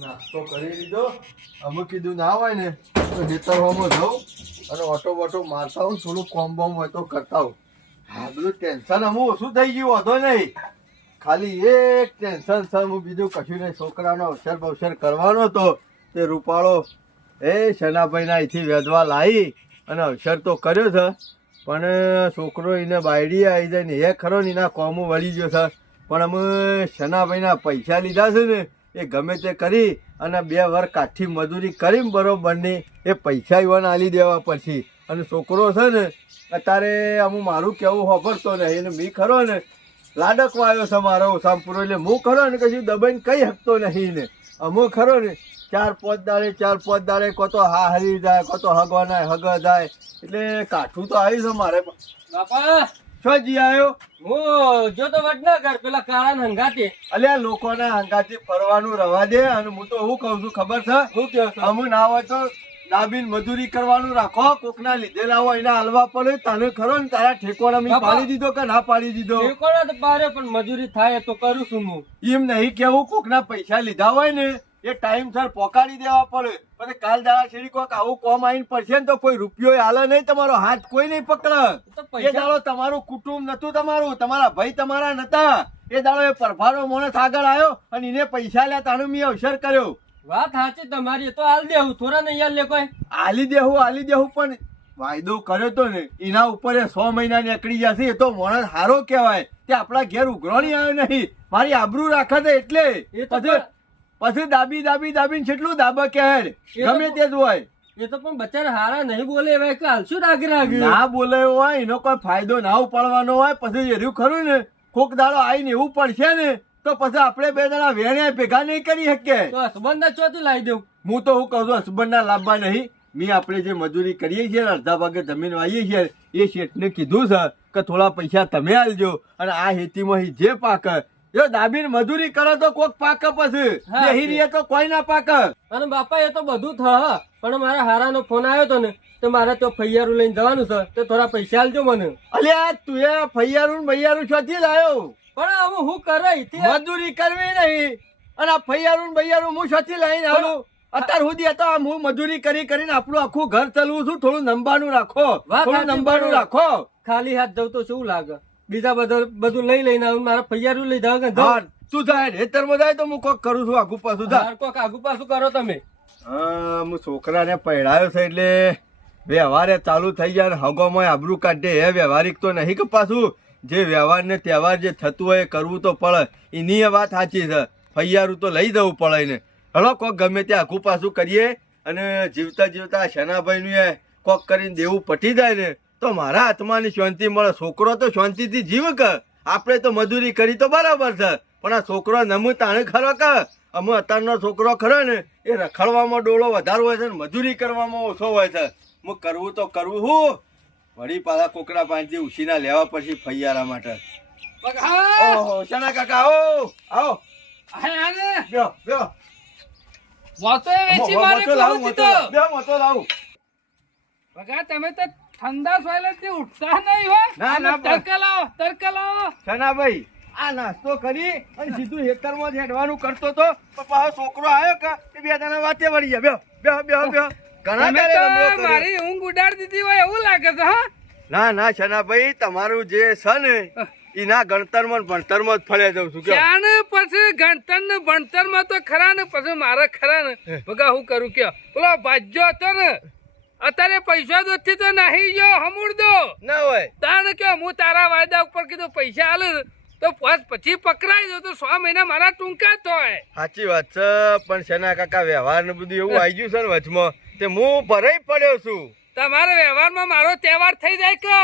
નાસ્તો કરી લીધો. અમુક કીધું ના હોય ને તો ખેતરમાં જાઉં અને ઓટો બોટો મારતા હું, થોડું કોમ બોમ હોય તો કરતા હું. હા, બધું ટેન્શન અમુક ઓછું થઈ ગયું, વધો નહીં. ખાલી એક ટેન્શન છે, હું બીજું કશું નહીં. છોકરાનો અવસર બવસર કરવાનો હતો તે રૂપાળો શનાભાઈના અહીંથી વેધવા લાવી અને અવસર તો કર્યો છે, પણ છોકરો એને બાયડી આવી જાય ને એ ખરો ને એના કોમો વળી ગયો છે. પણ અમે શનાભાઈના પૈસા લીધા છે ને એ ગમે તે કરી અને 2 વાર કાઠી મજૂરી કરી બરોબરની એ પૈસા ઈવન આલી દેવા પછી. અને છોકરો છે ને અત્યારે અમુક મારું કેવું વાપરતો નહીં, એને મી ખરો ને લાડકવા આવ્યો છે મારો ઓસામપુરો, એટલે હું ખરો ને કશું દબાઈને કઈ શકતો નહીં ને. અમુક ખરો ને 4-5 દાડે કો તો હા હરી જાય, કો તો હગવા ના હગ જાય, એટલે કાઠું તો આવ્યું છે મારે. બાપા શું જી આવ્યો? હું જો તો વડનગર પેલા કાળા હંગાતે. અલ્યા લોકોના હંગાથી ફરવાનું રવા દે. અને હું તો હું કઉ છું ખબર છે, હું કહો અમુ ના હોય તો દાબીન મજૂરી કરવાનું રાખો. કોકના લીધેલા હોય એના હાલવા પડે. તને ખરો ને તારા ઠેકોણા મેં પાડી દીધો કે ના પાડી દીધો? ઠેકોણા તો પાડે, પણ મજૂરી થાય તો કરું છું હું. એમ નહીં કેવું, કોકના પૈસા લીધા હોય ને એ ટાઈમસર પોકાડી દેવા પડે. પછી કાલ દાડા છેડી કોક આવું કોમ આવીને પડશે ને તો કોઈ રૂપિયો હાલે નહીં, તમારો હાથ કોઈ નહીં પકડે. એ દાડો તમારું કુટુંબ નતું, તમારા ભાઈ તમારા નતા. એ દાડો એ પરભારો માણસ આગળ આવ્યો અને એને પૈસા લ્યા તાનું મેં અવસર કર્યો. વાત સાચી તમારી, તો હાલ દેવું થોડા નહીં હાલ લે કોઈ. હાલી દેવું પણ વાયદો કર્યો તો ને એના ઉપર 100 મહિના નીકળી જશે. એ તો માણસ હારો કહેવાય. તે આપણા ઘેર ઉઘરાણી આવ્યો નહીં, મારી આબરૂ રાખે છે એટલે. પછી દાબીને કેટલું દાબા કહેર ગમે તે જ હોય. એ તો પણ બચારા હારા નહીં બોલે એવા કે હાલશું રાગે ના બોલે હોય એનો કોઈ ફાયદો ના ઉપાડવાનો હોય. પછી એર્યું ખરું ને કોક દાડો આવીને એવું પડશે ને તો પછી આપણે 2 જણા વેણ્યા ભેગા નહીં કરી શકીએ. તો હસબન્ડ ચોથી લાવી દઉં. હું તો હું કહું છું હસબન્ડના લાભવા નહીં. મેં આપણે જે મજૂરી કરીએ છીએ અડધા ભાગે જમીન વાવીએ છીએ એ શેઠને કીધું છે કે થોડા પૈસા તમે આલજો અને આ ખેતીમાં જે પાક જો દાબીને મજૂરી કરે તો કોક પાક પછી બેહી રહીએ તો કોઈ ના પાક. અને બાપા એ તો બધું થા, પણ મારા હારાનો ફોન આવ્યો તો ને તો મારે તો ફૈયારું લઈને જવાનું છે, તો થોડા પૈસા આલજો મને. અલ્યા તું એ ફૈયારું બૈયારું છોથી લાયો? પણ હવે હું કરે મજૂરી કરવી નહીં અને ફૈયારું બૈયારું હું છોથી લઈને આવું? અત્યાર સુધી તો હું મજૂરી કરીને આપણું આખું ઘર ચલવું છું. થોડું નંબાનું રાખો, થોડું નંબાનું રાખો. ખાલી હાથ જવું તો શું લાગે? બીજા બધું લઈને આવું, મારા ફૈયારું લઈ જાવ. તું જાય હેતરમાં જાય તો હું કોક કરું છું આગુ પાછું. કોક આગુ પાછું કરો તમે. હું છોકરાને પહેરાયો છે એટલે વ્યવહારે ચાલુ થઈ જાય. હગોમાં આબરૂ કાઢે એ વ્યવહારિક તો નહીં કે પાછું જે વ્યવહાર ને તહેવાર જે થતું હોય એ કરવું તો પડે. એની વાત સાચી છે, ફૈયારું તો લઈ જવું પડે ને. હલો કોક ગમે ત્યાં આખું પાછું કરીએ અને જીવતા શનાભાઈ નું કોક કરીને દેવું પટી જાય ને તો મારા આત્માની શાંતિ મળે. છોકરો તો શાંતિથી જીવ કે આપણે તો મજૂરી કરી તો બરાબર છે, પણ આ છોકરો નમું તાણે ખરો કે અમે અત્યારનો છોકરો ખરો ને એ રખડવામાં ડોળો વધારે હોય છે ને મજૂરી કરવામાં ઓછો હોય છે. હું કરવું તો કરવું હું વળી પાછા કોકડા પાંચથી ઉછીના લેવા પછી ફૈયારા માટે. ઓહો શના કાકા આવો બેહો. તમે તો ઠંડા સોયલેથી ઉઠતા નહીં હોય. ના તડકા લાવો. શનાભાઈ આ નાસ્તો કરી અને સીધું હેતરમાં જ હેડવાનું કરતો તો પાછો છોકરો આવ્યો કે 2 જણા વાતે વળી ગયા. બેહો. મારી ઊંઘ ઉડાડી દીધી હોય એવું લાગે છે. હા ના શનાભાઈ તમારું જે છે ને એના ગણતરમાં ભણતરમાં જ ફળ્યા જાઉં છું. પછી ગણતર ને ભણતર માં તો ખરા ને પછી મારે ખરા ને ભગા હું કરું કે પેલો ભાજ્યો હતો ને અત્યારે પૈસા દોથી તો નહીં ગયો હમુડદો ના હોય તાણ કે હું તારા વાયદા ઉપર કીધું પૈસા આલે તો પછી પકડાઈ દો તો 6 મહિના મારા ટૂંકા થાય. સાચી વાત છે, પણ શના કાકા વ્યવહાર ને બધું એવું આવી ગયું છે ને વચમાં તે હું ભરાઈ પડ્યો છું. તમારા વ્યવહારમાં મારો તહેવાર થઈ જાય કે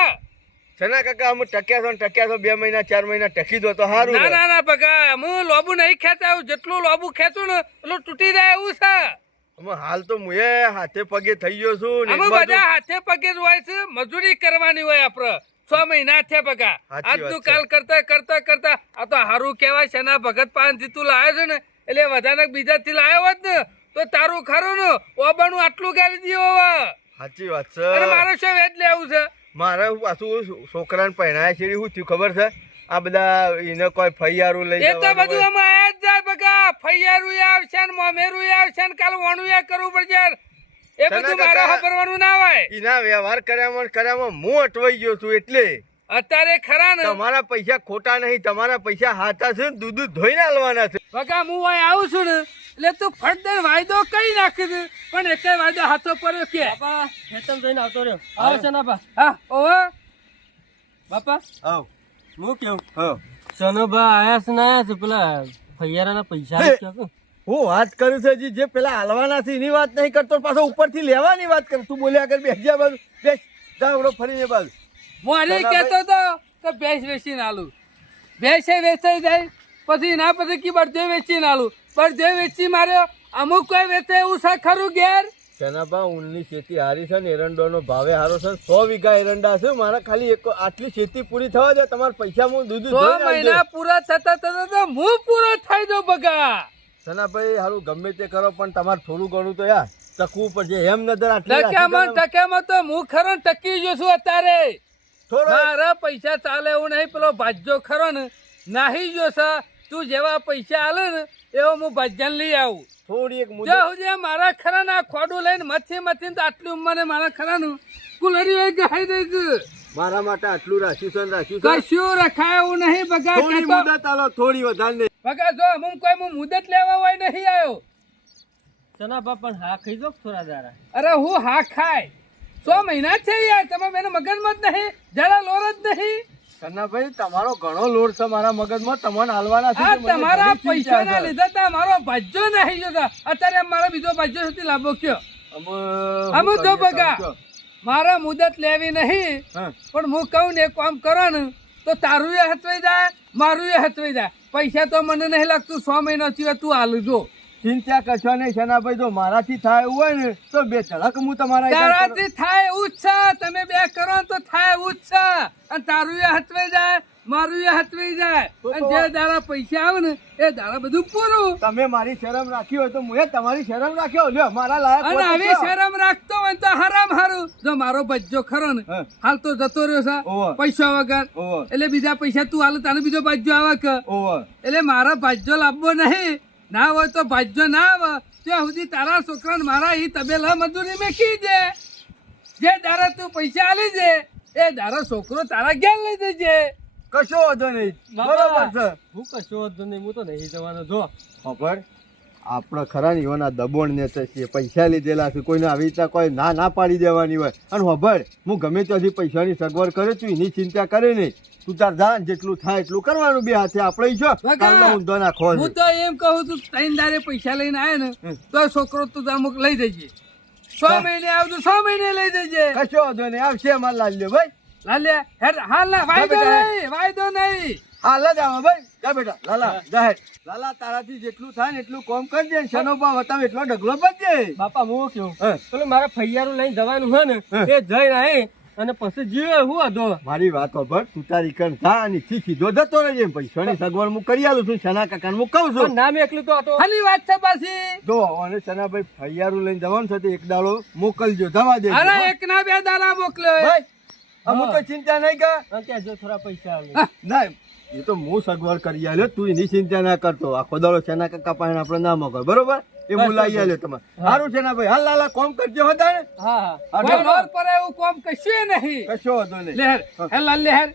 શના કાકા અમે ટક્યા છો 2 મહિના 4 મહિના ટકી દો તો સારું. ના બગા હું લોબુ નહીં ખેંચાવું, જેટલું લોબુ ખેંચું ને એટલું તૂટી જાય એવું છે. હાલ તો હું હાથે પગે થઈ ગયો છું. અમે બધા હાથે પગે જ હોય છે, મજૂરી કરવાની હોય આપડે. 6 મહિના થયા બગા, આજનું કાલ કરતા આ તો હારું કેવાય. શના ભગત પાંચ જીતું લાવ્યો છે ને એટલે વધારે બીજા થી લાવ્યો હોત ને તો તારું ખરું ને ઓબાનું આટલું ગાલી દીધું. સાચી વાત છે. અને મારો શું વેચ લેવું છે? મારે પાછું છોકરાને પહેણાય છે શું થયું ખબર છે? આ બધા એને કોઈ ફૈયારું લઈ એ તો બધું અમે આયા જ જાય બગા ફૈયારું આવશે ને મોમેરું આવશે ને કાલ વણું કરવું પડશે એ બધું મારે ખબરવાનું ના હોય એના વ્યવહાર કર્યામાં હું અટવાઈ ગયો છું એટલે અત્યારે ખરા ને તમારા પૈસા ખોટા નહીં તમારા પૈસા હાથા છે દૂધ ધોઈને હાલવાના છે બગા હું અહીં આવું છું ને એટલે તું ફટદન વાયદો કઈ નાખી દે પણ એકે વાયદો હાથો પડ્યો કે બાપા ખેતમ જઈને આવતો રહ્યો આવે છે ના બા હા ઓહો બાપા આવ હું કેવું હા સનોબા આયા છે ના આયા છે પેલા ફૈયારાના પૈસા હે. ક્યાં હું વાત કરું છું હજી જે પેલા હાલવાના છે એની વાત નહીં કરતો પાછો ઉપરથી લેવાની વાત કર તું બોલ્યા કર બેસ જા બાજુ બેસ જાવડો ફરીને બાજુ મોરી કેતો તો કે ભેંસ વેચીને આલું ભેંસે વેચાઈ જાય પછી ના પછી કી બળદે વેચીને આલું બળદે વેચી માર્યો અમુક કોઈ વેચે એવું છે ખરું ઘેર શનાબા ઊનની ખેતી હારી છે ને એરંડોનો ભાવે હારો છે 100 વીઘા એરંડા છે મારા ખાલી એક આટલી ખેતી પૂરી થવા દે તમારા પૈસા હું દૂધ 6 મહિના પૂરા થતા થતા તો હું પૂરો થઈ દઉં બગા શનાભાઈ હારું ગમે તે કરો પણ તમારે થોડું ઘણું તો યાર ટકવું પડશે એમ નજર આટલી ટકામાં તો હું ખરો ને ટકી ગયો છું અત્યારે થોડો મારા પૈસા ચાલે એવું નહીં પેલો ભાજ્યો ખરો ને નાહી ગયો છે તું જેવા પૈસા આલે ને એવો હું ભાજ્યાને લઈ આવું થોડી એક મુદ્દા જ્યાં સુધી મારા ખરા ના ખોડું લઈને મથી તો આટલી ઉંમરે મારા ખરા નું કુલરી ગહાઈ દઈશ મારા માટે આટલું રાખ્યું છે કશું રખાય એવું નહીં બગા થોડી મુદત આલો થોડી વધારે નહીં બગા જો હું મુદત લેવા હોય નહીં આવ્યો સના બા પણ હા ખાઈ દો થોડા દારા અરે હું હા ખાય 6 મહિના છે યાર તમે મેને મગજમાં જ નહીં જરા લોર જ નહીં સનાભાઈ તમારો ઘણો લોડ છે મારા મગજમાં તમને હાલવાના છે આ મને તમારા ઘણી ચિંતા પૈસાના છે. લીધે તો મારો ભાજ્યો નહીં જોતા અત્યારે મારો બીજો ભાજ્યો સુધી લાભો કયો અમે તો બગા મારા મુદત લેવી નહીં હા. પણ હું કહું ને કામ કરો ને તો તારું એ હચવાઈ જાય મારું એ હચવાઈ જાય પૈસા તો મને નહીં લાગતું 6 મહિના સિવાય તું હાલ જો ચિંતા કરશો નહીં શનાભાઈ જો મારાથી થાય એવું હોય ને તો બે ધડક હું તમારા તારાથી થાય એવું જ છે તમે બે કરો ને તો થાય એવું જ છે અને તારું એ હચવાઈ જાય મારું એ હચવાઈ જાય અને જે દાડા પૈસા આવે ને એ દાડા બધું પૂરું તમે મારી શરમ રાખી હોય તો હું તમારી શરમ રાખ્યો લ્યો મારા લાયક અને હોય તો હવે કયો. શરમ રાખતો હોય તો હરામ હારું જો મારો બચ્ચો ખરો ને હા. હાલ તો જતો રહ્યો છે ઓવે. પૈસા વગર ઓવે. એટલે બીજા પૈસા તું હાલ તારો બીજો ભાજ્યો આવે કે ઓવર એટલે મારા ભાજ્યો લાવવો નહીં ના હોય તો ભાજ્યો ના આવે ત્યાં સુધી તારા છોકરાને મારા ઈ તબેલા મજૂરી મેકી દે જે દારા તું પૈસા આલી દે એ દારો છોકરો તારા ઘેર લઈ દેજે કશો વાંધો નહીં બરોબર છે હું કશો વાંધો નહીં હું તો નહીં જવાનો જો ખબર આપણે ખરા ને એવાના દબોણ ને છે પૈસા લીધેલા છે કોઈને આવી રીતે કોઈ ના પાડી દેવાની હોય અને ખબર હું ગમે ત્યાંથી પૈસાની સગવડ કરે છું એની ચિંતા કરે નહીં તું તાર જા જેટલું થાય એટલું કરવાનું બે હાથે આપણે જો કાલનો ઊંધો નાખો હું તો એમ કહું છું ત્રણ દારે પૈસા લઈને આવે ને તો છોકરો તું અમુક લઈ દેજે 6 મહિને આવતું 6 મહિને લઈ દેજે કશો વાંધો નહીં આવશે અમારે લાલ્યો ભાઈ લાલ્યા હાલ ના વાયદો નહીં હાલ જ આવો ભાઈ જા બેટા લાલા જાહેર લાલા તારાથી જેટલું થાય ને એટલું કોમ કરજે ને શનોબા વતાવે એટલો ઢગલો બનજે બાપા હું કેવું હા. પેલું મારા ફૈયારું લઈને જવાનું હોય ને હા. એ જઈને આવે અને પછી જીવે હું અધો મારી વાત ખબર તું તારી કણ થા અને થી સીધો જતો રહેજે પૈસાની સગવડ હું કરી આલું છું શના કાકાને હું કહું છું નામ એકલું તો હતો ખાલી વાત છે પાછી જો અને શનાભાઈ ફૈયારું લઈને જવાનું છે તો એક દાડો મોકલજો જવા દેજો અરે એક ના બે દાડા મોકલ્યો ભાઈ અમુ તો ચિંતા નહીં કર અને ત્યાં જો થોડા પૈસા આવે ના એ તો હું સગવડ કરી આલ્યો તું એની ચિંતા ના કરતો આખો દાડો શના કાકા પાસે આપણે ના મોકલ બરોબર એ હું લાવી આલ્યો તમારે સારું છે ને ભાઈ હાલ લાલા કોમ કરજો હતા ને હા હા હા, કોઈ ઢગલો. લોર પર એવું કોમ કશું નહીં કશો વાંધો નહીં લેહર હે લાલ લેહર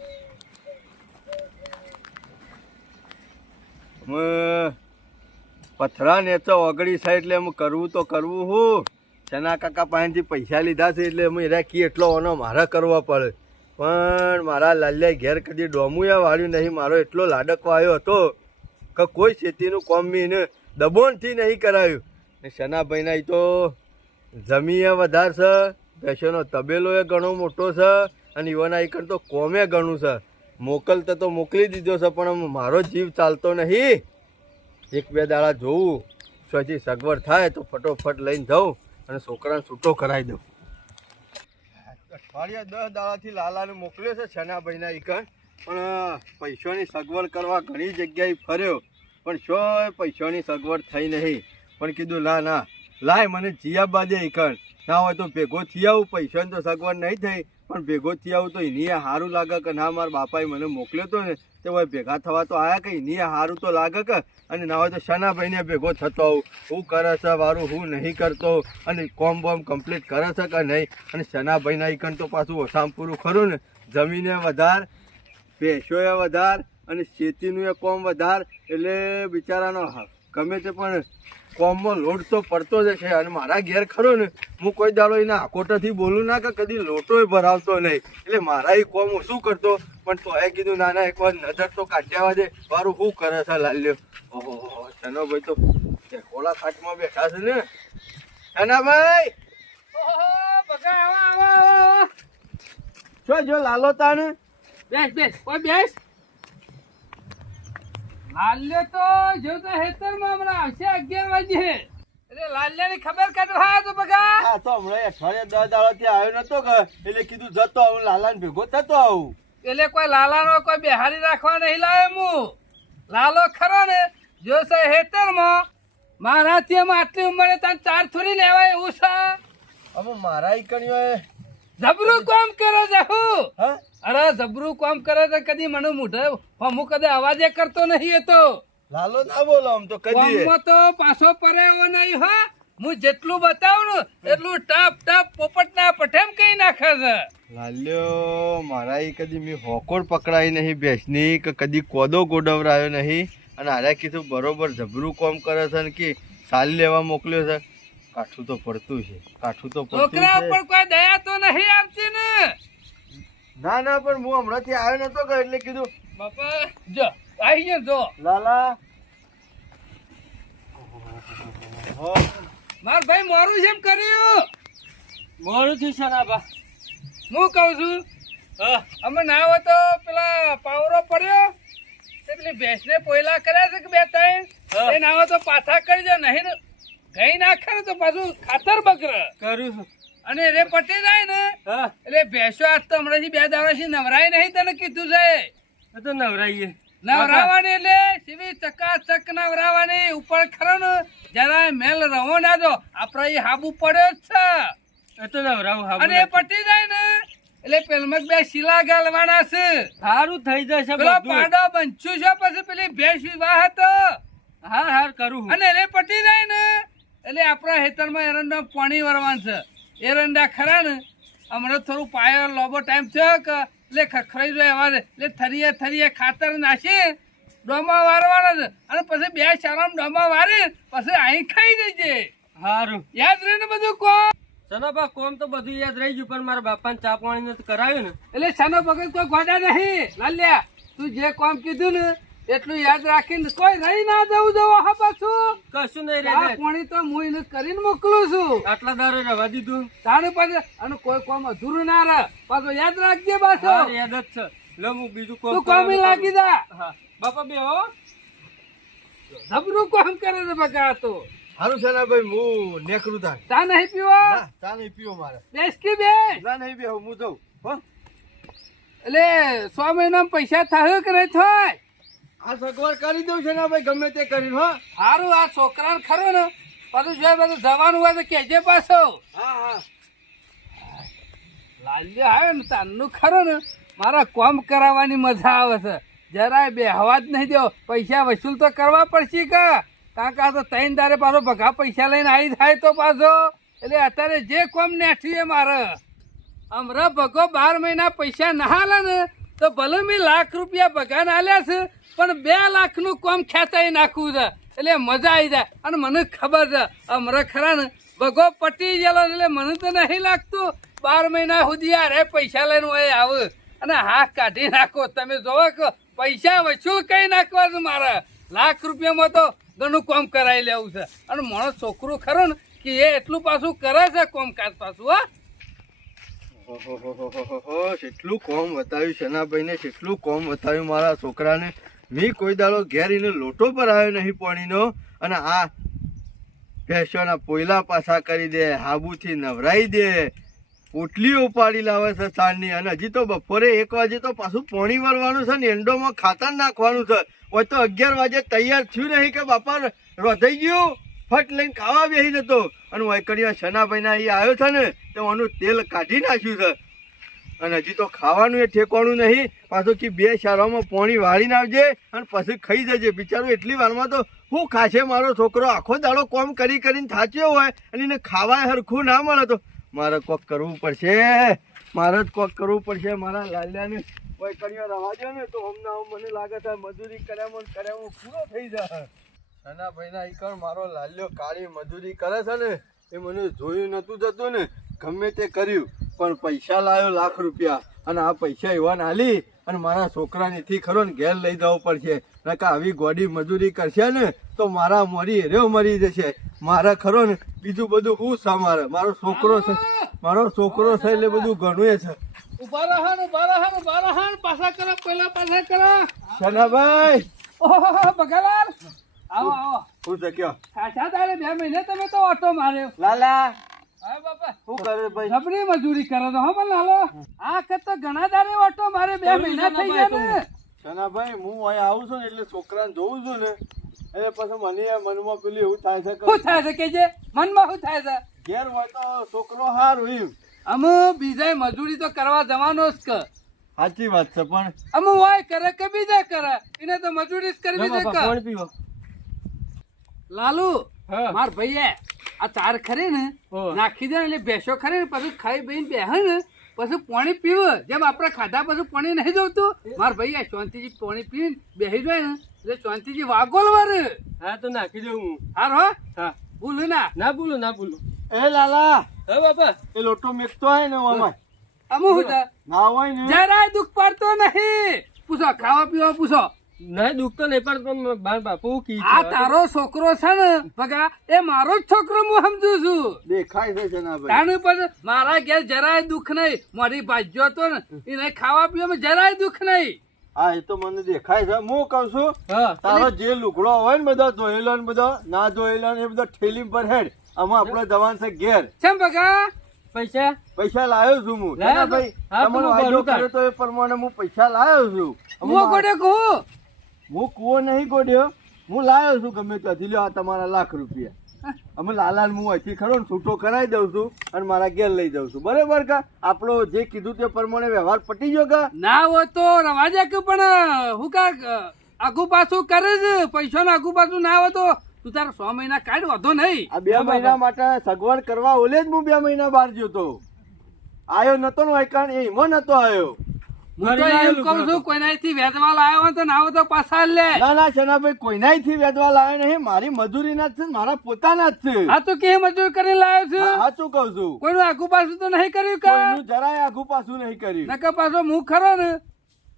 પથરા ને તો ઓગળી છે એટલે એમ કરવું તો કરવું હું ચના કાકા પાસેથી પૈસા લીધા છે એટલે અમે રાખી એટલો ઓનો મારે કરવો પડે પણ મારા લાલ્યા ઘેર કદી ડોમુયા વાળ્યું નહીં મારો એટલો લાડકવો આવ્યો હતો કે કોઈ ખેતીનું કોમ બી એને દબોણથી નહીં કરાયું ને શનાભાઈના ઈ તો જમીએ વધારે છે ભેંસોનો તબેલો એ ઘણો મોટો છે અને ઈવોના ઈકણ તો કોમે ઘણું છે મોકલતા તો મોકલી દીધો છે પણ મારો જીવ ચાલતો નહીં એક બે દાડા જોવું પછી સગવડ થાય તો ફટોફટ લઈને જાઉં અને છોકરાને છૂટો કરાવી દઉં અઠવાડિયા 10 દાડાથી લાલાને મોકલ્યો છે છનાભાઈના ઈકણ પણ પૈસાની સગવડ કરવા ઘણી જગ્યાએ ફર્યો પણ શોય પૈસાની સગવડ થઈ નહીં પણ કીધું ના લાય મને જીયા બાજે ઈકણ ના હોય તો ભેગો થઈ આવું પૈસાની તો સગવડ નહીં થઈ પણ ભેગો થી આવું તો એની સારું લાગે કે ના મારા બાપાએ મને મોકલ્યો તો ને તે હોય ભેગા થવા તો આયા કે એની સારું તો લાગે કે અને ના હોય તો શનાભાઈને ભેગો થતો આવું હું કરે છે વારું હું નહીં કરતો અને કોમ બોમ કમ્પ્લીટ કરે છે કે નહીં અને શનાભાઈના ઈકન તો પાછું ઓછામાં પૂરું ખરું ને જમીને વધાર ભેંસોએ વધાર અને ખેતીનું એ કોમ વધાર એટલે બિચારાનો ગમે તે પણ કોમમાં લોટ તો પડતો જ છે અને મારા ઘેર ખરો ને હું કોઈ દાડો એના આકોટાથી બોલું ના કે કદી લોટોય ભરાવતો નહીં એટલે મારા એ કોમ હું શું કરતો પણ તો એ કીધું નાના એક વાર નજર તો કાઢ્યા દે મારું શું કરે છે લાલ્યો ઓહો શનાભાઈ તો કોલા ખાટમાં બેઠા છે ને શનાભાઈ બગા આવા શું જો લાલો તાને બેસ કોઈ બેસ. લાલ્યો તો જો તો હેતરમાં હમણાં આવશે 11 વાગે એટલે લાલ્યાની ખબર કાઢો હા તો બગા હા તો હમણાં અઠવાડિયા 10 દાડાથી આવ્યો નતો કે એટલે કીધું જતો આવું લાલાને ભેગો થતો આવું એટલે કોઈ લાલાનો કોઈ બેહારી રાખવા નહીં લાવ્યો હું લાલો ખરો ને જો છે હેતરમાં મારાથી એમ આટલી ઉંમરે તને 4 થોડી લેવાય એવું છે. હવે મારા ઈકણીઓ જબરું કામ કરે છે હું હા અરે જબરું કામ કરે તો કદી મને મોઢે હું કદી અવાજે કરતો નહીં એ તો લાલો ના બોલો આમ તો કદી કોમમાં તો પાછો પરે એવો નહીં હો હું જેટલું બતાવું ને એટલું ટપ ટપ પોપટના પઠેમ કઈ નાખે છે. લાલ્યો મારા ઈ કદી મેં હોકોર પકડાઈ નહીં ભેંસની કે કદી કોદો ગોડવરાયો નહીં અને આરે કીધું બરોબર જબરું કોમ કરે છે ને કે સાલ લેવા મોકલ્યો છે કાઠું તો પડતું છે કાઠું તો પડતું છોકરા છે. ઉપર કોઈ દયા તો નહીં આવતી ને ના ના પણ હું હમણાંથી આવ્યો નતો કે એટલે કીધું બાપા જો આવી ગયો જો લાલા માર ભાઈ મોરું જેમ કર્યું મોડું થયું શનાભા. હું કહું છું અમે ના હોય તો પેલા પાવરો પડ્યો તે પેલી ભેંસને પોયલા કર્યા છે કે 2-3 એ ના હોય તો પાછા કરી દો નહીં ને ગઈ નાખે ને તો પાછું ખાતર બકર કરું છું. અને રે પટી જાય ને હા એટલે ભેંસો આજ તો હમણાંથી 2 દાડાથી નવરાય નહીં તને કીધું છે એ તો નવરાઈએ નવરાવાની એટલે સીવી ચકાચક નવરાવાની ઉપર ખરો ને જરા મેલ રવો ના દો આપડે એ હાબુ પડ્યો જ છે એ તો નવરાવું હા અને એ પટી જાય ને એટલે પેલમાં 2 શીલા ગાલવાના છે સારું થઈ જશે પેલો બધું. પાડો બનશું છે પછી પેલી ભેંસ વિવાહ હતો હાર કરું છું. અને રે પટી જાય ને એટલે આપણા ખેતરમાં એરંડા પાણી વરવાનું છે એરંડા ખરા ને હમણાં થોડું પાયો લોબો ટાઈમ થયો કે એટલે ખખડાઈ જાય એવા એટલે થરીએ ખાતર નાખી ડોમા વારવાના છે અને પછી 2 ચારામ ડોમા વારી પછી અહીં ખાઈ જજે હારું યાદ રહે ને બધું કોમ શનાભા કોમ તો બધું યાદ રહી ગયું પણ મારા બાપાને ચા પાણી નથી કરાવ્યું ને એટલે છાનો ભગત કોઈ ગોડા નહીં લાલ્યા તું જે કોમ કીધું ને એટલું યાદ રાખીને કોઈ રહી ના જવું હા પાછું કશું નહીં આ રે પાણી તો હું એને કરીને મોકલું છું આટલા દારે રવા દીધું. તારે પાસે અને કોઈ કોમ અધૂરું ના રહે પાછો યાદ રાખજે પાછો હાર યાદ જ છે. લો હું બીજું કોમ તું કોમી લાગી જા હા બાપા બે હો જબરું કોમ કરે છે બગા તો સારું છે ને ભાઈ હું નેકરું તાર ચા નહીં પીવો ના ચા નહીં પીવો મારે બેસ કે બે ના નહીં પીવો હું જઉં હો એટલે 100 મહિનામાં પૈસા થાય કે નહીં થાય આ સગવડ કરી દઉં છે ને ભાઈ ગમે તે કરીને હો સારું આ છોકરા ખરો ને પાછું જો બધું જવાનું હોય તો કેજે પાછો હા હા લાલ્યો આવે ને તારનું ખરો ને મારા કોમ કરાવવાની મજા આવે છે જરાય બે હવા જ નહીં દો પૈસા વસૂલ તો કરવા પડશે કે કારણ કે આ તો 3 દારે પાછો ભગા પૈસા લઈને આવી થાય તો પાછો એટલે અત્યારે જે કોમ નેઠ્યું એ મારે હમણાં ભગો 12 મહિના પૈસા ના હાલે ને તો ભલે મેં ₹1,00,000 ભગાને આલ્યા છે પણ 2 લાખનું કોમ ખેંચાઈ નાખવું છે એટલે મજા આવી જાય અને મને ખબર છે હમણાં ખરા ને ભગો પટી ગયેલો એટલે મને તો નહીં લાગતું 12 મહિના સુધી યાર પૈસા લઈને હોય આવે અને હાથ કાઢી નાખો તમે જોવો કે પૈસા વસૂલ કઈ નાખવા છે મારે ₹1,00,000 તો ઘણું કામ કરાવી લેવું છે અને માણસ છોકરું ખરો ને કે એ એટલું પાછું કરે છે કામકાજ પાછું હા ઓહો કેટલું કોમ બતાવ્યું શનાભાઈ ને કેટલું કોમ બતાવ્યું મારા છોકરાને મેં કોઈ દાડો ઘેર એને લોટો પર આવ્યો નહીં પાણીનો અને આ ભેંસોના પોયલા પાછા કરી દે હાબુથી નવરાઈ દે પોટલીઓ ઉપાડી લાવે છે સાંજની અને હજી તો બપોરે 1 વાગે તો પાછું પાણી વાળવાનું છે ને એંડોમાં ખાતર નાખવાનું છે હોય તો 11 વાગે તૈયાર થયું નહીં કે બાપા રોધાઈ ગયું ફટ લઈને ખાવા બેસી જતો અને વૈકડીયા શનાભાઈના અહીં આવ્યો છે ને તો આનું તેલ કાઢી નાખ્યું છે અને હજી તો ખાવાનું એ ઠેકવાનું નહીં. પાછું કે 2 શાળામાં પોણી વાળીને આવજે અને પછી ખાઈ જજે. બિચારો એટલી વારમાં તો શું ખાશે મારો છોકરો? આખો દાડો કોમ કરી કરીને થાચ્યો હોય અને એને ખાવાય હરખું ના મળે તો મારે કોક કરવું પડશે. મારે જ કોક કરવું પડશે. મારા લાલ્યાને કોઈ કર્યો રવા દો ને તો હમણાં મને લાગે છે મજૂરી કર્યામાં પૂરો થઈ જાય. નાના ભાઈના ઈકણ મારો લાલ્યો કાળી મજૂરી કરે છે ને એ મને જોયું નતું જતું ને ગમે તે કર્યું પણ પૈસા લાવ્યો ₹1,00,000 અને આ પૈસા એવા હાલી અને મારા છોકરાનેથી ખરો ને ઘેર લઈ જવું પડશે. નકા આવી ગોડી મજૂરી કરશે ને તો મારા મરી હેર્યો મરી જશે. મારે ખરો ને બીજું બધું શું છે? મારો છોકરો છે એટલે બધું ઘણું એ છે. ઉભા રહો, પાછા કરો, પહેલા પાછા કરો. શનાભાઈ ઓહો બગાલાલ, આવો શું છે કયો? ખાસા તારે 2 મહિને તમે તો ઓટો માર્યો. લાલા હા બાપા, શું કરે ભાઈ? જબરી મજૂરી કરો તો હો પણ લાલો. આ કરતો ઘણા દારે ઓટો મારે 2 મહિના થઈ ગયા ને. શનાભાઈ હું અહીં આવું છું ને એટલે છોકરાને જોઉં છું ને એટલે પછી મને મનમાં પેલું એવું થાય છે શું થાય છે કે જે મનમાં શું થાય છે? ઘેર હોય તો છોકરો સારું એમ. અમે બીજા મજૂરી તો કરવા જવાનો જ કે. સાચી વાત છે પણ અમે હોય કરે કે બીજા કરે, એને તો મજૂરી જ કરવી દે કે. પીવો લાલુ હા. માર ભાઈએ આ ચાર ખરી ને નાખી દે એટલે ભેંસો ખરી ને પછી ખાઈ બેન બેહે ને પછી પાણી પીવે. જેમ આપણે ખાધા પછી પાણી નહીં જોતું, માર ભાઈ શાંતિજી પાણી પીને બેસી જાય ને એટલે શાંતિજી વાગોલ વરે. હા તો નાખી દઉં હું. હારો હા ભૂલું ના. ના ભૂલું એ લાલા હા બાપા. એ લોટો મેકતો હોય ને આમાં અમુ હું છે ના હોય ને જરાય દુઃખ પડતો નહીં. પૂછો ખાવા પીવા પૂછો. નહીં દુઃખ તો નહીં પણ મારા બાપુ કી આ તારો છોકરો છે ને ભગા એ મારો જ છોકરો હું સમજુ છું. દેખાય છે શનાભાઈ. તાનું પણ મારા ઘેર જરાય દુઃખ નહીં. મારી ભાજ્યો તો ને એને ખાવા પીવામાં જરાય દુઃખ નહીં. હા એ તો મને દેખાય છે. હું કઉ છું હા તારો જે લુગડો હોય ને બધા ધોયેલો ને બધા ના ધોયેલો ને એ બધા ઠેલી પર હેડ. આમાં આપણો જવાન છે ઘેર. કેમ ભગા? પૈસા લાવ્યો છું હું. લાવ્યો? ભાઈ હા, તમારો તો વાયદો હું કર્યો તો એ પ્રમાણે હું પૈસા લાવ્યો છું. હું ગોડે કહું હું કૂવો નહીં ગોડ્યો, હું લાવ્યો છું ગમે ત્યાંથી. લ્યો આ તમારા ₹1,00,000. અમે લાલાને હું અહીંથી ખરો ને છૂટો કરાવી દઉં છું અને મારા ઘેર લઈ જાઉં છું. બરાબર કા? આપણો જે કીધું તે પ્રમાણે વ્યવહાર પટી ગયો કા? ના હોય તો રવા દે કે પણ હું કા આગુ પાછું કરે છે. પૈસા આગુ પાછું ના હોય તો તું તારા 6 મહિના કાઢ વધો નહીં. આ 2 મહિના માટે સગવડ કરવા ઓલે જ હું 2 મહિના બહાર ગયો તો. આયો નતો ને વાયકાણ એમાં નતો આવ્યો. હું તો એમ કહું છું કોઈનાથી વેચવા લાવ્યો હોય તો ના હોય તો પાછા લે. ના શનાભાઈ કોઈનાથી વેચવા લાવ્યો નહીં. મારી મજૂરીના જ છે, મારા પોતાના જ છે. આ તો કે મજૂર કરી લાવ્યો છું. સાચું કહું છું. કોઈનું આગુ પાછું તો નહીં કર્યું કે? કોઈનું જરાય આઘું પાછું નહીં કર્યું. નકર પાછો હું ખરો ને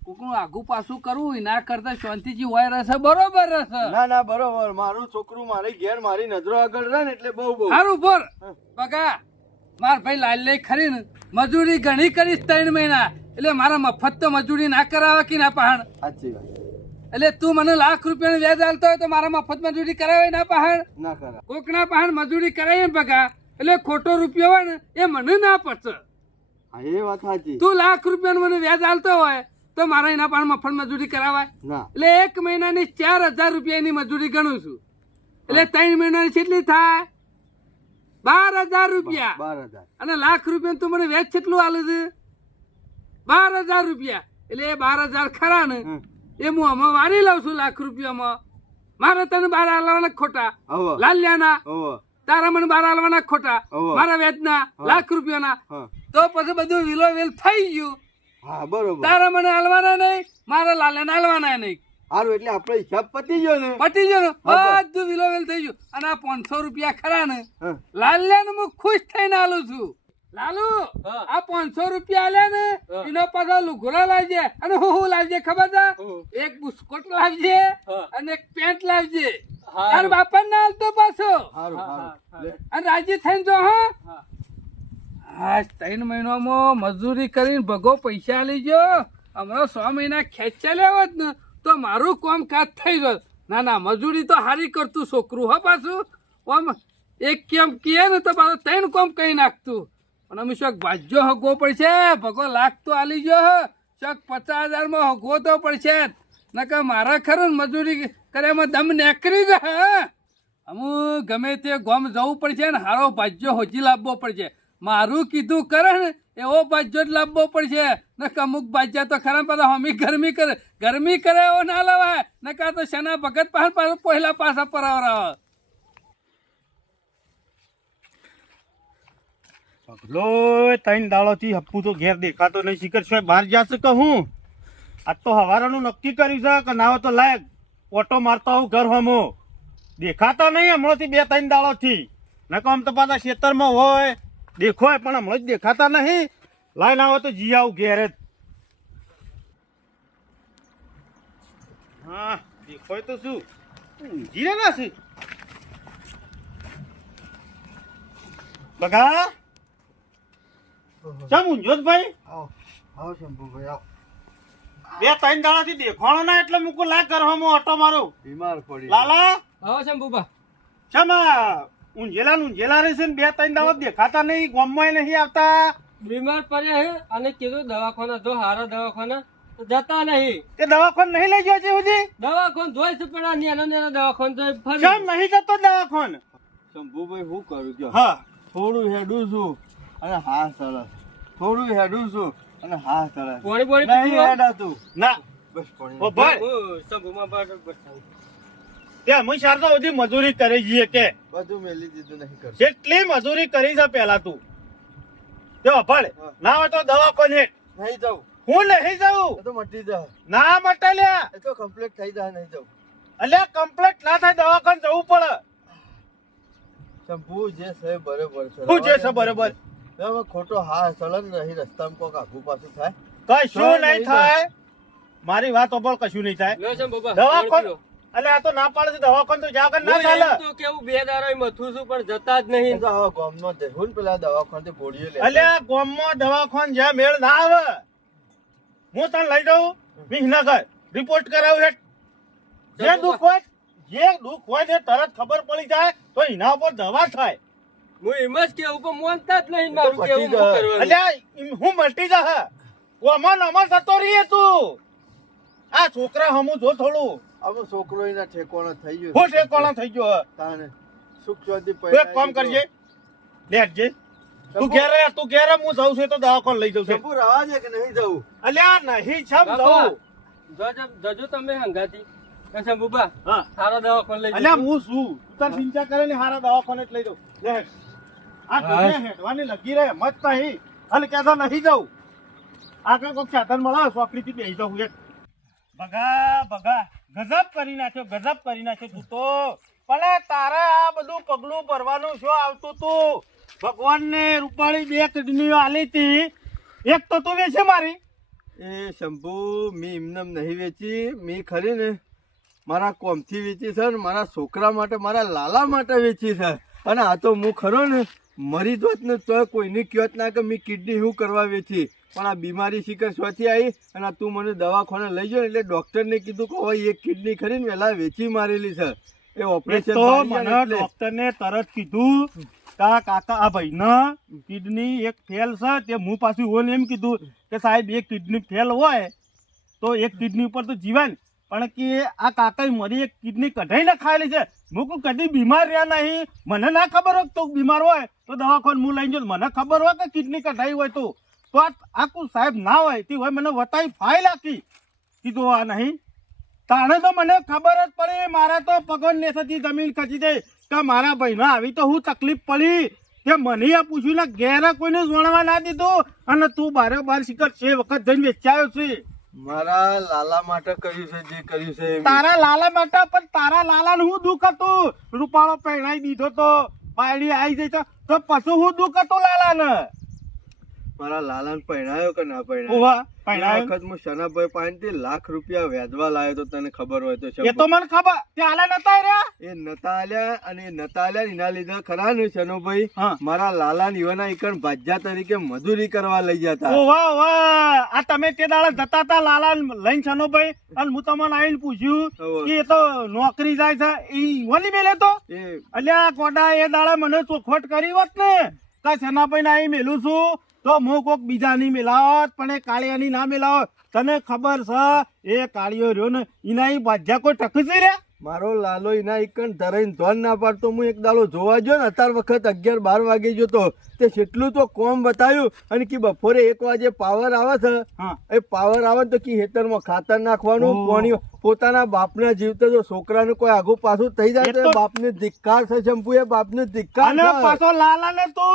કોકનું આગુ પાછું કરવું ના કરતા શાંતિજી હોય રહેશે બરોબર રહેશે. ના બરોબર. મારું છોકરું મારી ઘેર મારી નજરો આગળ રહે ને એટલે બહુ સારું બોર બગા. માર ભાઈ લાલ લઈ ખરી ને મજૂરી ઘણી કરીશ 3 મહિના એટલે મારા મફત તો મજૂરી ના કરાવે કે ના પહાડ. સાચી વાત. એટલે તું મને ₹1,00,000 વ્યાજ આલતો હોય તો મારા મફત મજૂરી કરાવે ના પહાડ. ના કરા. કોકના પહાડ મજૂરી કરાવીએ ને બગા એટલે ખોટો રૂપિયો હોય ને એ મને ના પડશે. હા એ વાત સાચી. તું ₹1,00,000 મને વ્યાજ આલતો હોય તો મારા એના પણ મફત મજૂરી કરાવાય? ના. એટલે 1 મહિનાની ₹4,000 ની મજૂરી ગણું છું. એટલે 3 મહિનાની કેટલી થાય? ₹12,000. 12,000. અને ₹1,00,000 તું મને વ્યાજ કેટલું આલે છે? ₹12,000. એટલે એ 12,000 ખરા ને એ હું આમાં વારી લઉં છું ₹1,00,000. મારે તને 12 આલવાના ખોટા હવે લાલ્યાના, હવે તારા મને 12 આલવાના ખોટા મારા વ્યાજના ₹1,00,000. હા તો પછી બધું વિલો વેલ થઈ ગયું. હા બરોબર. તારા મને આલવાના નહીં, મારા લાલ્યાને આલવાના નહીં. સારું એટલે આપણો હિસાબ પતી ગયો ને. પતી ગયો ને બધું વિલો વેલ થઈ ગયું. અને આ ₹500 ખરા ને લાલ્યાને હું ખુશ થઈને આલું છું. લાલુ આ ₹500 આલ્યા ને એનો પાછો લુગડા લાવજે અને હું લાવજે ખબર છે? એક બુસ્કોટ લાવજે અને એક પેન્ટ લાવજે. તાર બાપા ને આલતો પાછો. સારું અને રાજી થઈને જો. હા 3 મહિનામાં મજૂરી કરીને ભગો પૈસા આલી ગયો. હમણાં 6 મહિના ખેંચા લેવત ને તો મારું કામ કાજ થઈ ગયો. ના મજૂરી તો હારી કરતું છોકરું હો પાછું. આમ એક કેમ કહે ને તો પાછું 3 કામ કહી નાખતું. પણ અમે શોખ ભાજ્યો હગવો પડશે. ભગો લાખ તો આલી ગયો. શોખ 50,000 હગવો તો પડશે. નકર મારા ખરું ને મજૂરી કર્યામાં દમ નીકળી જાય. અમુક ગમે તે ગોમ જવું પડશે ને હારો ભાજ્યો હોજી લાવવો પડશે. મારું કીધું કરે ને એવો બાજ્યો જ લાવવો પડશે ને અમુક બાજ્યા તો ખરા પાછા હમી ગરમી કરે એવો ના લવાય ને કાં તો શેના ભગત પાછું પહેલા પાછા પરાવરાવે. પગલો ત્રણ દાડોથી હપ્પુ તો ઘેર દેખાતો નહીં. શિખર શું બહાર જશે કે હું આજ તો હવારાનું નક્કી કર્યું છે કે ના હોય તો લાયક ઓટો મારતો આવું ઘર હમો દેખાતા નહીં હમણાંથી 2-3 દાડોથી. નકો આમ તો પાછા ખેતરમાં હોય દેખોય પણ હમણાં જ દેખાતા નહીં. લાઈન આવે તો જી આવું ઘેર જ. હા દેખોય તો શું ઊંઘી રહ્યા છે બગા ચમ ઊંઝો જ ભાઈ. આવો આવો શંભુભાઈ આવો. 2-3 દાડાથી દેખાણો ના એટલે મૂકું લાગ કરવાનો ઓટો મારો. બીમાર પડી લાલા આવો શંભુબા. ચમ ઊંઝેલા રહેશે ને 2-3 દાડા દેખાતા નહીં ગામમાં નહીં આવતા. બીમાર પડ્યા હે અને કીધું દવાખાના જો હારા દવાખાના તો જતા નહીં. તે દવાખાન નહીં લઈ ગયો છે સુધી દવાખાન જોઈ છે પણ આ નાના દવાખાન જોઈ ફરી. ચમ નહીં જતો દવાખાન. શંભુભાઈ શું કરું કયો? હા થોડું હેડું છું અને હા સરસ. થોડું હેડું છું અને હા સરસ. પોણી પોણી નહીં પીવું? હેડાતું. ના બસ પાણી. ઓ ભાઈ હું શંભુમાં બાર બસાવું. તે અમે શારદા બધી મજૂરી કરી જઈએ કે બધું મેલી દીધું નહીં કરતું. જેટલી મજૂરી કરી છે પેલા તું તે અભળ ના હોય તો દવાખાન હેઠ નહીં જાઉં. હું નહીં જાઉં. એ તો મટી જાય. ના મટાલ્યા એ તો કમ્પ્લીટ થઈ જાય. નહીં જાઉં. અલ્યા કમ્પ્લીટ ના થાય દવાખાન જવું પડે. શંભુ જે છે બરોબર છે. શું જે છે બરોબર હવે ખોટો હા ચલન રહી રસ્તામાં કોક આઘું પાછું થાય. કશું નહીં થાય. મારી વાત ઓપળ કશું નહીં થાય. લો શંભુબા, દવાખાન પોણી પીવો. અલે આ તો ના પાડે છે દવાખાન તો જાવ કે ના હું ચાલે. એમ તો કેવું 2 દાડા મથું છું પણ જતા જ એ નહીં. તો હવે ગામમાં જવું ને પેલા દવાખાને ગોળીઓ લે. અલ્યા ગામમાં દવાખાન જ્યાં મેળ ના આવે હું તને લઈ જાઉં વિસનગર રિપોર્ટ કરાવું હેઠ. જે દુઃખ હોય ને તરત ખબર પડી જાય તો એના ઉપર દવા થાય. હું એમ જ કેવું પણ મોનતા જ નહીં મારું પતી કેવું જાય. કરવાનું. અલ્યા હું મટી જા ઓમાં નમા થતો રહીએ તું. આ છોકરા હમું જો થોડું આમાં છોકરો એના ઠેકોણો થઈ ગયો. હું ઠેકોણા થઈ ગયો હે. તાને સુખ શાંતિ તું એક કામ કરજે લેટજે તું ઘેર રહે હું જાઉં છું તો દવાખાને લઈ જાઉં છું. શંભુ રવા દે કે નહીં જવું? અલ્યા નહીં છમ બાપા, જાઉં. જજો તમે હંગાથી કે શંભુબા હા સારા દવાખાને લઈ અલ્યા જજો. હું શું તું તાર ચિંતા કરે ને હારા દવાખાને જ લઈ જાઉં. લે હેઠ. આ દુનિયા હેઠવાની લગી રહે મત નહીં અને કહેતા નહીં જાઉં. આગળ કોઈક સાધન મળે ચોકડીથી બેસી જાઉં એક. ભગા ગજબ કરી નાખ્યો તું તો. પણ તારે આ બધું પગલું ભરવાનું શું આવતું તું? ભગવાનને રૂપાળી 2 કિડનીઓ આલી હતી. એક તો તું વેચે મારી. એ શંભુ મી એમનેમ નહીં વેચી. મી ખરી ને મારા કોમથી વેચી છે ને મારા છોકરા માટે મારા લાલા માટે વેચી છે. અને આ તો હું ખરો ને મરી જોત ને તો કોઈને કહેત ના કે મેં કિડની શું કરવા વેચી. પણ આ બીમારી શિખર શોથી આવી અને તું મને દવાખાને લઈ જાઓ એટલે ડોક્ટરને કીધું કે હવે એક કિડની ખરી ને વહેલા વેચી મારેલી છે. એ ઓપરેશન તો મને ડોક્ટરને તરત કીધું કા કાકા આ ભાઈના કિડની એક ફેલ છે. તે હું પાછું ઓને એમ કીધું કે સાહેબ એક કિડની ફેલ હોય તો એક કિડની ઉપર તો જીવાય ને. પણ કે આ કાકાએ મારી એક કિડની કઢાઈને ખાયેલી છે. હું કોઈ કદી બીમાર રહ્યા નહીં. મને ના ખબર હોય તો બીમાર હોય તો દવાખાને હું લઈને જાઉં. મને ખબર હોય કે કિડની કઢાઈ હોય તો આખું સાહેબ ના હોય તે હોય મને વતાવી ફાઇલ આપી કીધું આ નહીં. તાણે તો મને ખબર જ પડી. મારા તો પગન નેસથી જમીન ખસી જાય કે મારા ભાઈને આવી તો હું તકલીફ પડી. તે મને આ પૂછ્યું ને ઘેરે કોઈને જોણવા ના દીધું અને તું બાર શિખર 6 વખત જઈને વેચાયો છે. મારા લાલા માટે કર્યું છે જે કર્યું છે એમ. તારા લાલા માટે પણ તારા લાલાને હું દુઃખ હતું. રૂપાળો પહેણાઈ દીધો તો બાયડી આવી જાય તો પછી હું દુઃખ હતું લાલાને. મારા લાલાને પહેણાયો કે ના પહેણાયો? ઓવા એ પહેણાયો વખત હું શનાભાઈ પાસેથી લાખ રૂપિયા વ્યાજવા લાવ્યો તો તને ખબર હોય તો એ શંભુ. તો મને ખબર તે આલા નતા રહ્યા. એ નતા આલ્યા અને એ નતા આલ્યા ને એના લીધે ખરા ને શનુભાઈ હા. મારા લાલા નીવાના ઈકણ ભાજ્યા તરીકે મજૂરી કરવા લઈ જતા. ઓવા ઓવા આ તમે તે દાડે જતા હતા લાલા લઈને છનોભાઈ અને હું તમને આવીને પૂછ્યું ઓવે. કે એ તો નોકરી જાય છે ઈ વલી મેલે તો એ અલ્યા કોડા એ દાડે મને ચોખવટ કરી હોત ને કે છનાભાઈ ના અહીં મેલું છું તો હું કોક બીજાની મેલાવત પણ એ કાળિયાની ના મેલાવત. તને ખબર છે એ કાળિયો રહ્યો ને એના અહીં બાજ્યા કોઈ ટકી છે રે મારો લાલો એના એકણ ધરાઈને ધોન ના પાડતો હું એક દાડો જોવા ગયો ને અત્યાર વખત 11-12 વાગે જોતો તે કેટલું તો કોમ બતાવ્યું અને કે બપોરે 1 વાગે પાવર આવે છે હા. એ પાવર આવે ને તો કે ખેતરમાં ખાતર નાખવાનું ઓહો. પાણી પોતાના બાપને જીવતે જો છોકરાને કોઈ આગુ પાછું થઈ જાય એ તો તો- બાપને ધિક્કાર છે શંભુ એ બાપને ધિક્કાર અને છે પાછો લાલાને તો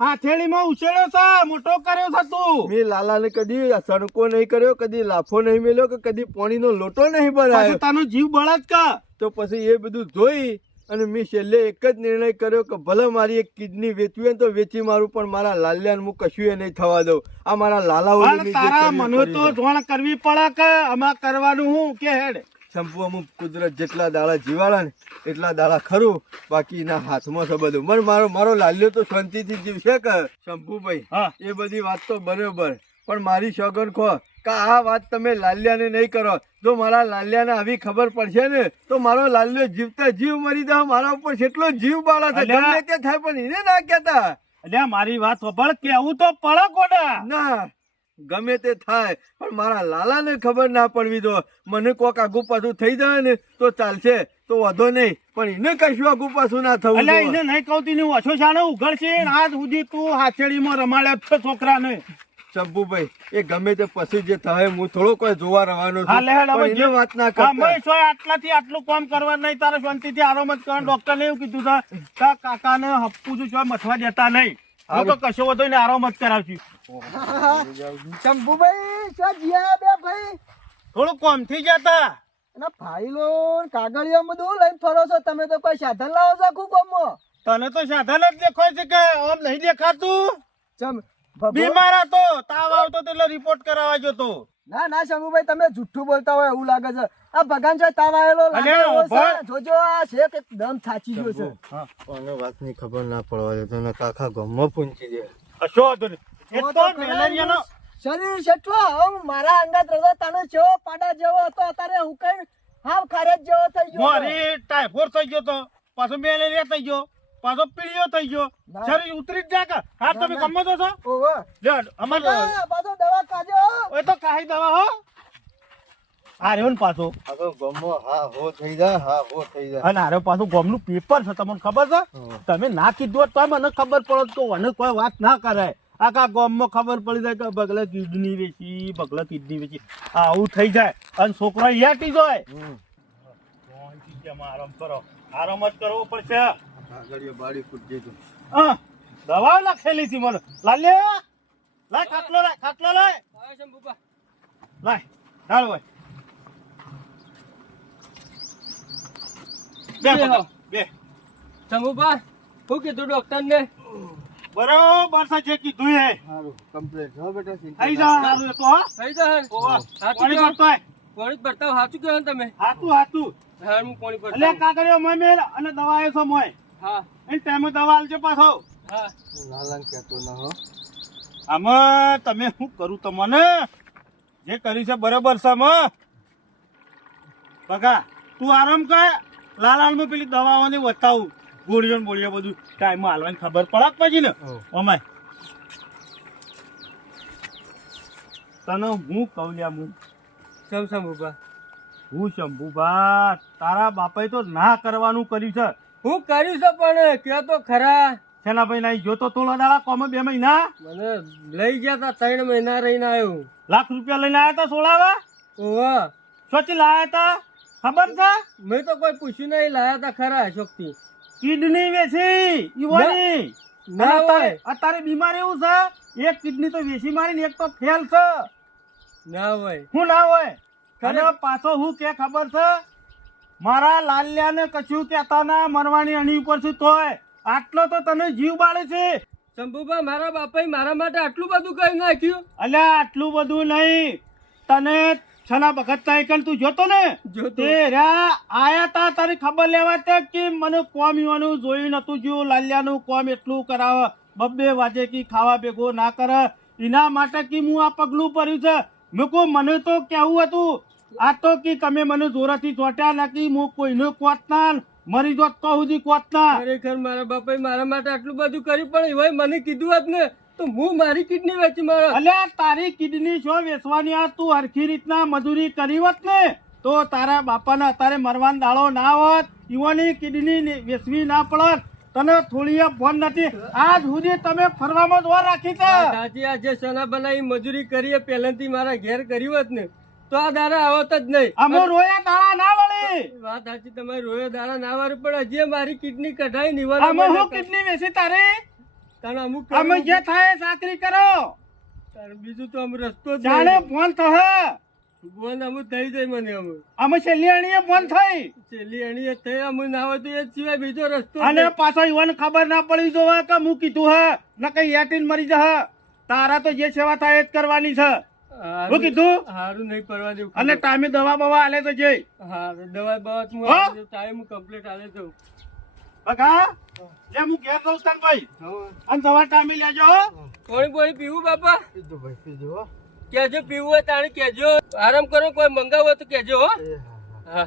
હાથેળીમાં ઉછેર્યો છે, મોટો કર્યો છે તું. મેં લાલાને કદી સણકો નહીં કર્યો, કદી લાફો નહીં મેલ્યો કે કદી પાણીનો લોટો નહીં પાછું ભરાયો. તાનો જીવ બળે જ કા. તો પછી એ બધું જોઈ અને મેં છેલ્લે એક જ નિર્ણય કર્યો કે ભલે મારી એક કિડની વેચવી હોય ને તો વેચી મારું, પણ મારા લાલ્યાને હું કશું નહીં થવા દઉં. આ મારા લાલાઓને પણ મેં જે તારા કર્યું એ મને કરી તો છે. જોણ કરવી પડે કે આમાં કરવાનું હું કે હેડ. શંભુ અમુક કુદરત જેટલા દાડા જીવાડા ને એટલા દાડા ખરું, બાકી એના હાથમાં છે બધું. મને મારો લાલ્યો તો શાંતિથી જીવશે કે શંભુભાઈ. હા. એ બધી વાત તો બરોબર, પણ મારી સોગન ખો કે આ વાત તમે લાલ્યાને નહીં કરો. જો મારા લાલ્યાને આવી ખબર પડશે ને તો મારો લાલ્યો જીવતા જીવ મરી જાય. મારા ઉપર કેટલો જીવ બાળા છે, અલ્યા. ગમે તે થાય પણ એને ના કહેતા. અલ્યા મારી વાત સાંભળ, કેવું તો પડે કોડા. ના, ગમે તે થાય પણ મારા લાલાને ખબર ના પડવી દો. મને કોક આગુ પાછું થઈ જાય ને તો ચાલશે, તો વાંધો નહીં, પણ એને કશું આગુ પાછું ના થવું અલ્યા જોઈએ. એને નહીં કહું તીને ઓછો શાણે ઉઘડશે ને આજ સુધી તું હાથેળીમાં રમાડ્યો જ છે છોકરાને. શંભુભાઈ, એ ગમે તે પછી જે થાય હું થોડો કોઈ જોવા રહેવાનો હા, છું, લે હેડ હવે પણ એને વાત ના કરતા. અમે સોય આટલાથી આટલું કામ કરવાનું નહીં, તારે શાંતિથી આરામ જ કરવાનું. ડોક્ટરને એવું કીધું છે કે કાકાને હપ્પું છું સોય મથવા દેતા નહીં. હું તો કશો વધુ ને આરામ જ કરાવશું. શંભુભાઈ શું જીયા બે ભાઈ થોડું કોમ થઈ જતા. અને ફાઇલો ને કાગળિયો બધું લઈને ફરો છો તમે? તો કોઈ સાધન લાવો છો આખું ગામમાં? તને તો સાધન જ દેખાય છે કે આમ નહીં દેખાતું. ચમ ભગવાન- બીમાર હતો, તાવ આવતો તો એટલે રિપોર્ટ કરાવવા જતો. ના ના શંભુભાઈ, તમે જુઠ્ઠું બોલતા હોય એવું લાગે છે. આ ભગવાન જો તાવ આવેલો લાગે અલ્યા, એવો છે. ઉભા. જોજો આ છે કે દમ થાચી ગયો છે. કોને વાતની ખબર ના પડવા દે, તને કાકા ગમો પૂંચી દે. કશો વાંધો નહીં. એ તો તો ખરા મેલેરિયાનો શરીર કેટલો આમ મારા અંગાત રતો તને જેવો પાડા જેવો હતો, અત્યારે હું કઈ હાવ ખારેજ જેવો થઈ ગયો છે. મારી ટાઈફોઇડ થઈ ગયો તો, પાછો મેલેરિયા થઈ ગયો, પાછો પીળીઓ થઈ ગયો. ના. શરીર ઉતરી જ જાય કે હા તમે ના. ગમો તો છો. ઓહો. લ્યો, અમાર આ પાછો દવા કાઢ્યો. એ તો કાહી દવા હો. આ રહ્યો ને પાછો. આ તો ગમો હા હો થઈ જાય, હા હો થઈ જાય. અને આરે પાછું ગોમનું પેપર છે, તમને ખબર છે? તમે ના કીધું હોત તો મને ખબર પડત કે મને કોઈ વાત ના કરાય. આખા ગામમાં ખબર પડી જાય કે બગલે કિડની વેચી, બગલે કિડની વેચી. આવું થઈ જાય અને છોકરો યાટી જાય. આરામ કરો, આરામ જ કરવો પડશે. કાગળિયો બાળી કૂદજે તું. હા, દવા લખેલી હતી મને. લાલે લાય ખાટલો લાય, ખાટલો લાય, હા શંભુભા. લાય ચાલ ભાઈ. બે બેહો. બે શંભુભા, શું કીધું ડોક્ટર ને? બરોબર છે જે કીધું એ. સારું, કમ્પ્લીટ. હો બેટા, ચિંતા થઈ ના જા કર. સારું એ તો હા. થઈ જાય ઓવા. સાચું પાણી કહો. ભરતો હોય. પાણી જ ભરતા સાચું કહો ને તમે? હાતું હાતું. હા હું પાણી એટલે ભરતા કાકડીઓ મોય મેલ અને દવા એ છો મોય. હા એ ટાઈમે દવા આલજો પાછો. હા લાલાને કહેતો ના હો. આમાં તમે શું કરું તમને? જે કર્યું છે બરોબર છે આમાં. બગા તું આરામ કર. લાલાલમાં પેલી દવાઓને બતાવું, ગોળીઓ ને બોળીઓ બધું ટાઈમમાં હાલવાની ખબર પડે પછી ને. અમાય તને હું કહું લ્યા હું સમ શંભુભા, હું શંભુભા, તારા બાપાએ તો ના કરવાનું કર્યું છે. હું કર્યું છે પણ કયો તો ખરા. છેલ્લા ભાઈ ના જોતો થોડા દાડા કોમ 2 મહિના મને લઈ ગયા તા 3 મહિના રહીને આવ્યો. લાખ રૂપિયા લઈને આવ્યા તા સોળાવા. ઓવા સોચી લાયા તા ખબર છે? મેં તો કોઈ પૂછ્યું નહીં, લાયા તા ખરા અશોકથી. કિડની વેચી ઈવાની. ના અને હોય. અત્યારે બીમાર એવું છે, એક કિડની તો વેચી મારી ને એક તો ફેલ છે. ના હોય. હું ના હોય. ખરે- અને પાછો હું કે ખબર છે, મારા લાલ્યાને કશું કેતા ના, મરવાની અણી ઉપર છું તોય આટલો તો તને જીવ બાળે છે. શંભુભા, મારા બાપાએ મારા માટે આટલું બધું કરી નાખ્યું. અલ્યા આટલું બધું નહીં, તને છના બખત સાયકલ તું જોતો ને જોતો. તે રહ્યા આયા તા તારી ખબર લેવા તે કે મને કોમ ઈવાનું જોયું નતું જ્યું. લાલ્યાનું કોમ એટલું કરાવે, 2 વાગે કી ખાવા ભેગો ના કરે. એના માટે કી હું આ પગલું ભર્યું છે. મેં કહું મને તો કેવું હતું, આ તો કી તમે મને જોરાથી ચોટ્યા નાખી, હું કોઈને કોતના મરી જોત તો સુધી કોતના. ખરેખર મારા બાપાએ મારા માટે આટલું બધું કર્યું, પણ એવાય મને કીધું હોત ને તો હું મારી કિડની વેચી મારો. અલ્યા તારી કિડની છો વેચવાની? આ તું હરખી રીતના મજૂરી કરી હોત ને તો તારા બાપાને અત્યારે મરવાનો દાડો ના હોત, ઈવાની કિડની વેચવી ના પડત. તને થોડી ફોન નથી. આજ સુધી તમે ફરવામાં જ વાર રાખી છે. સાચી આ જે સના બનાવી મજૂરી કરીએ પહેલાથી મારા ઘેર કર્યું હોત ને તો આ દાડા આવત જ નહીં. અમે રોયા દાડા ના વળી. વાત સાચી, તમે રોયો દાડા ના વારે પણ હજી મારી કિડની કઢાઈ અમે નિવારણ હું કિડની વેચી તારી? તને અમુક અમે જે થાય એ ચાકરી કરો. બીજું તો આમ રસ્તો જ જાણે નહીં. ફોન થશે. ભગવાન અમુક થઈ જાય મને અમુક અમે છેલ્લી અણીએ ફોન થઈ. છેલ્લી અણીએ થઈ અમુક ના હોય તો એ સિવાય બીજો રસ્તો અને નહીં. પાછો ઈવન ખબર ના પડી જોવે કે હું કીધું હે ન કઈ યાટીન મરી જશે. તારા તો જે સેવા થાય એ જ કરવાની છે. હારું- હું કીધું? હારું નહીં પડવા દેવું. અને ટાઈમે દવા બવા આલે તો જઈ. હારું દવા બાબત હું હા? આપી દઉં. ટાઈમ કમ્પ્લીટ આલે તો બકા જે હું ઘેર દઉં તને ભાઈ. અને દવા ટાઈમે લેજો હો. પાણી પાણી પીવું બાપા? પીધું ભાઈ પીધું હો. કેજો પીવું હોય તાણે કેજો. આરામ કરો, કોઈ મંગાવો તો કેજો હો. એ હા, હા. હા